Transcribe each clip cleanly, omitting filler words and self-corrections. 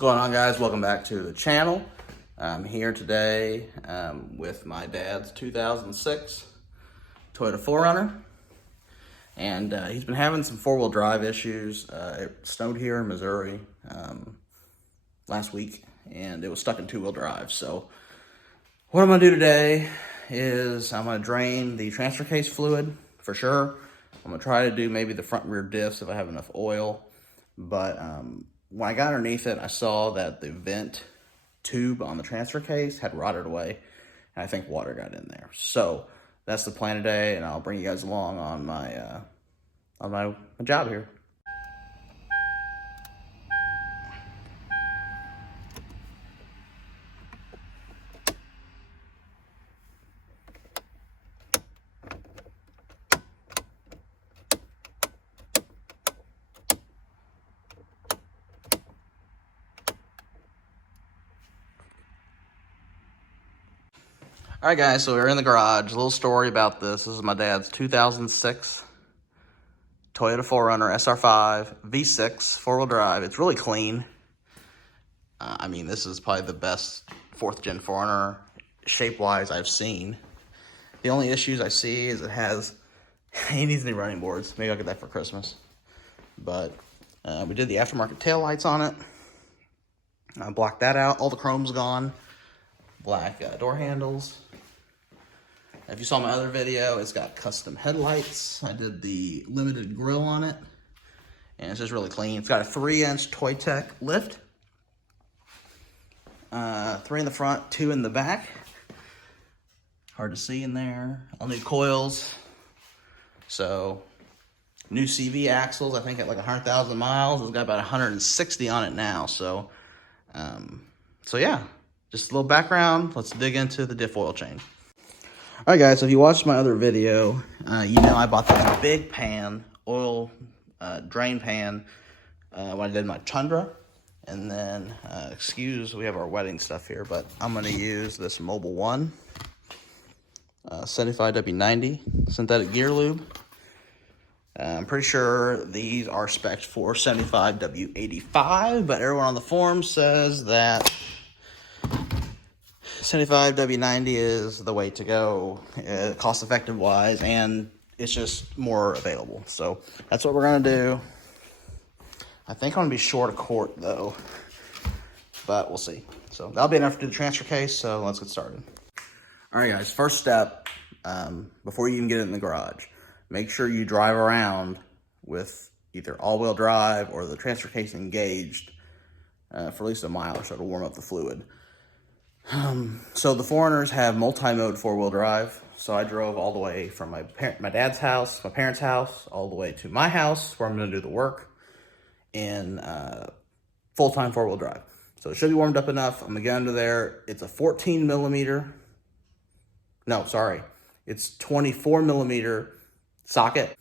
going on, guys? Welcome back to the channel. I'm here today with my dad's 2006 Toyota 4Runner, and he's been having some four-wheel drive issues. It snowed here in Missouri last week, and it was stuck in two-wheel drive. So what I'm going to do today is I'm going to drain the transfer case fluid for sure. I'm going to try to do maybe the front and rear diffs if I have enough oil, but when I got underneath it, I saw that the vent tube on the transfer case had rotted away, and I think water got in there. So that's the plan today, and I'll bring you guys along on my job here. All right, guys, so we're in the garage. A little story about this. This is my dad's 2006 Toyota 4Runner SR5 V6 four-wheel drive. It's really clean. I mean, this is probably the best 4th gen 4Runner shape-wise I've seen. The only issues I see is he needs new running boards. Maybe I'll get that for Christmas. But we did the aftermarket taillights on it. I blocked that out. All the chrome's gone. Black door handles. If you saw my other video, it's got custom headlights. I did the limited grille on it, and it's just really clean. It's got a 3-inch Toy Tech lift. 3 in the front, 2 in the back. Hard to see in there. All new coils. So, new CV axles, I think at like 100,000 miles. It's got about 160 on it now. So yeah, just a little background. Let's dig into the diff oil change. All right, guys, so if you watched my other video, you know I bought this big pan, oil drain pan, when I did my Tundra. And then, we have our wedding stuff here, but I'm going to use this Mobile One 75W90 synthetic gear lube. I'm pretty sure these are spec'd for 75W85, but everyone on the forum says that 75W90 is the way to go, cost-effective wise, and it's just more available. So that's what we're going to do. I think I'm going to be short a quart, though, but we'll see. So that'll be enough to do the transfer case, so let's get started. All right, guys, first step, before you even get it in the garage, make sure you drive around with either all-wheel drive or the transfer case engaged for at least a mile or so to warm up the fluid. So the 4Runners have multi-mode four-wheel drive. So I drove all the way from my dad's house, my parents' house, all the way to my house where I'm going to do the work in full-time four-wheel drive. So it should be warmed up enough. I'm going to get under there. It's a 14 millimeter. No, sorry. It's 24 millimeter socket.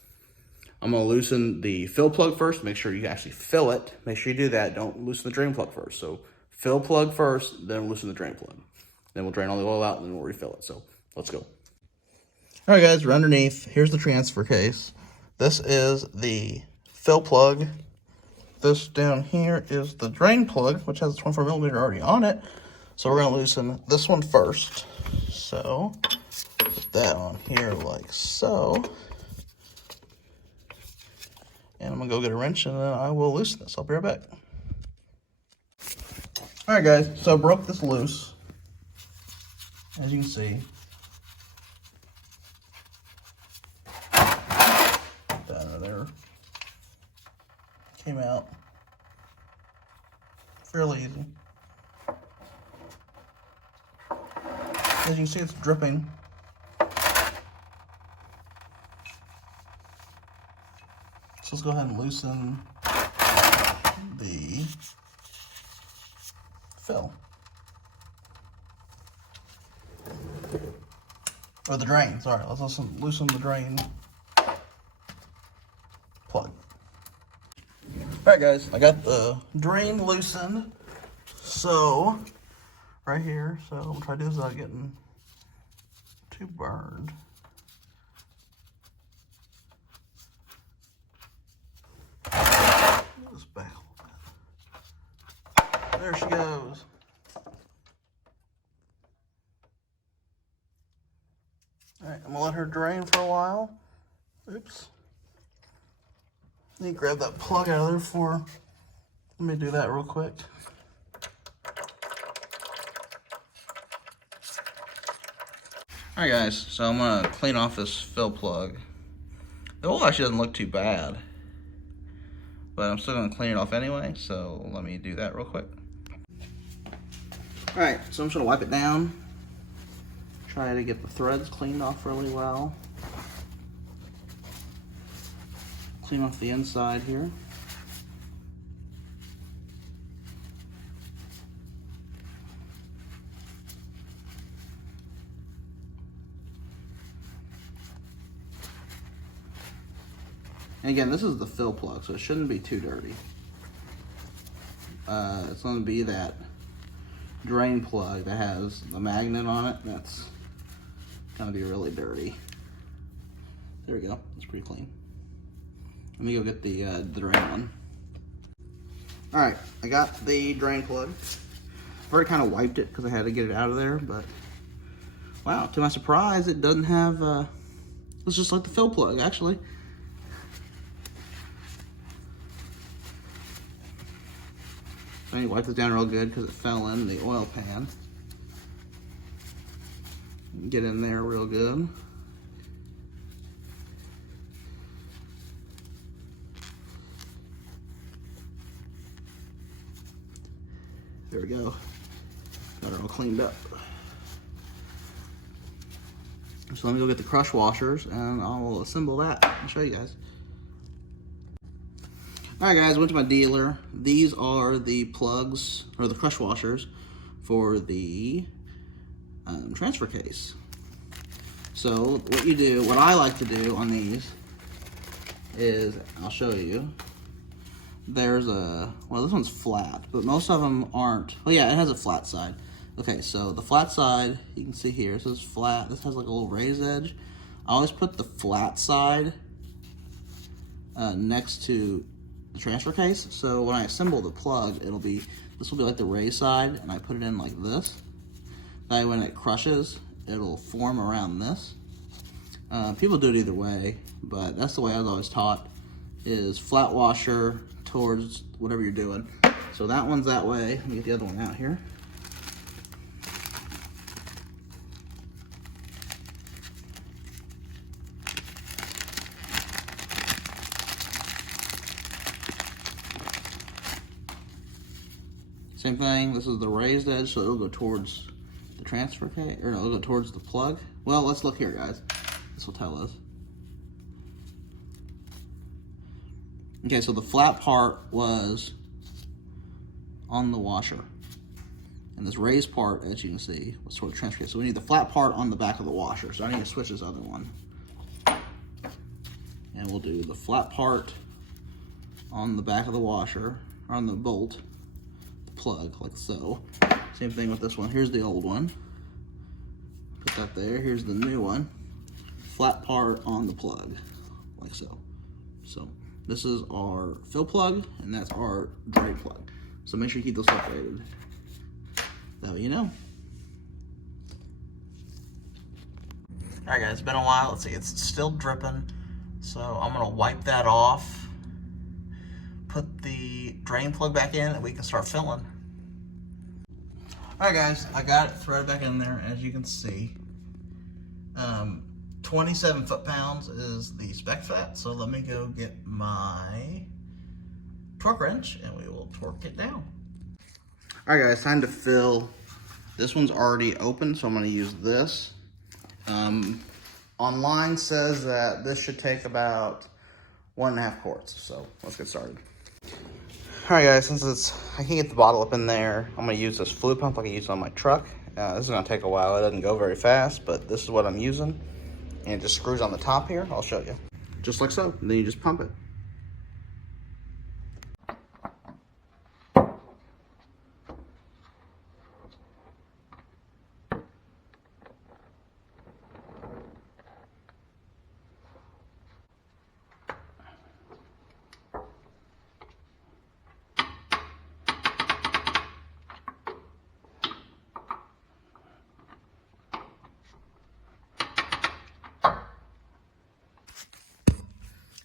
I'm going to loosen the fill plug first. Make sure you actually fill it. Make sure you do that. Don't loosen the drain plug first. So fill plug first, then loosen the drain plug. Then we'll drain all the oil out, and then we'll refill it. So let's go. All right, guys, we're underneath. Here's the transfer case. This is the fill plug. This down here is the drain plug, which has a 24 millimeter already on it. So we're going to loosen this one first. So put that on here like so. And I'm going to go get a wrench, and then I will loosen this. I'll be right back. All right, guys, so I broke this loose, as you can see. Put that under there. Came out fairly easy. As you can see, it's dripping. So let's go ahead and loosen the fill. Or the drain, sorry. Let's loosen the drain plug. Alright, guys, I got the drain loosened. So, right here, so I'm gonna try to do this without getting too burned. This back a little bit. There she goes. Alright, I'm gonna let her drain for a while. Oops. Let me grab that plug out of there for. Let me do that real quick. Alright guys, so I'm gonna clean off this fill plug. The oil actually doesn't look too bad, but I'm still gonna clean it off anyway, so let me do that real quick. Alright, so I'm just gonna wipe it down. Try to get the threads cleaned off really well. Clean off the inside here. And again, this is the fill plug, so it shouldn't be too dirty. It's going to be that drain plug that has the magnet on it. That's going to be really dirty. There we go. It's pretty clean. Let me go get the drain one. All right, I got the drain plug. I've already kind of wiped it because I had to get it out of there, but wow, to my surprise, it doesn't have, it's just like the fill plug, actually. I need to wipe this down real good because it fell in the oil pan. Get in there real good. There we go. Got it all cleaned up. So let me go get the crush washers and I'll assemble that and show you guys. Alright guys, I went to my dealer. These are the plugs, or the crush washers, for the transfer case. So what you do, what I like to do on these is, I'll show you. There's a, well this one's flat, but most of them aren't. Oh yeah, it has a flat side. Okay, so the flat side, you can see here, this is flat. This has like a little raised edge. I always put the flat side next to the transfer case, so when I assemble the plug, this will be like the raised side, and I put it in like this. That way when it crushes, it'll form around this. People do it either way, but that's the way I was always taught, is flat washer towards whatever you're doing. So that one's that way. Let me get the other one out here. Same thing, this is the raised edge, so it'll go towards the transfer case, or no, it'll go towards the plug. Well, let's look here, guys. This will tell us. Okay, so the flat part was on the washer. And this raised part, as you can see, was toward the transfer case. So we need the flat part on the back of the washer. So I need to switch this other one. And we'll do the flat part on the back of the washer, or on the bolt. Plug like so. Same thing with this one. Here's the old one. Put that there. Here's the new one. Flat part on the plug like so. So this is our fill plug and that's our drain plug. So make sure you keep those separated. That way you know. Alright guys, it's been a while. Let's see, it's still dripping. So I'm gonna wipe that off. Put the drain plug back in and we can start filling. Alright guys, I got it threaded back in there as you can see. 27 foot-pounds is the spec fat, so let me go get my torque wrench and we will torque it down. Alright guys, time to fill. This one's already open, so I'm going to use this. Online says that this should take about 1.5 quarts, so let's get started. Alright guys, since I can't get the bottle up in there, I'm going to use this fluid pump like I used on my truck. This is going to take a while. It doesn't go very fast, but this is what I'm using. And it just screws on the top here. I'll show you. Just like so. And then you just pump it.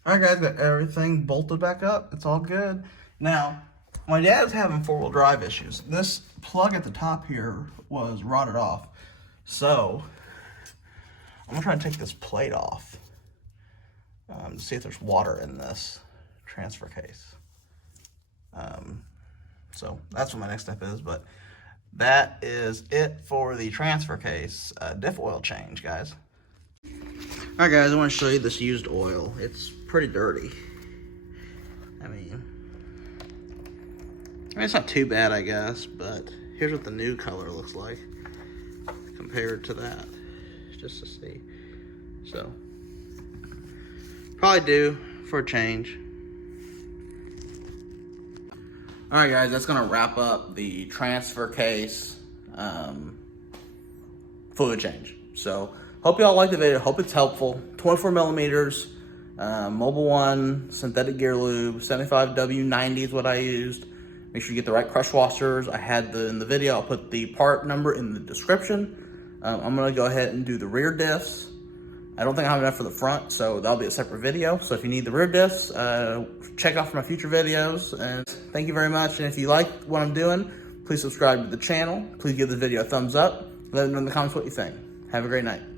All right, guys, got everything bolted back up. It's all good. Now, my dad's having four-wheel drive issues. This plug at the top here was rotted off. So, I'm gonna try to take this plate off to see if there's water in this transfer case. So that's what my next step is, but that is it for the transfer case diff oil change, guys. All right, guys, I want to show you this used oil. It's pretty dirty. I mean, it's not too bad, I guess, but here's what the new color looks like compared to that, just to see. So, probably due for a change. All right, guys, that's gonna wrap up the transfer case fluid change. So, hope y'all liked the video. Hope it's helpful. 24 millimeters, Mobile One synthetic gear lube, 75W90 is what I used. Make sure you get the right crush washers. I had in the video. I'll put the part number in the description. I'm gonna go ahead and do the rear diffs. I don't think I have enough for the front, so that'll be a separate video. So if you need the rear diffs, check out for my future videos. And thank you very much. And if you like what I'm doing, please subscribe to the channel. Please give the video a thumbs up. Let me know in the comments what you think. Have a great night.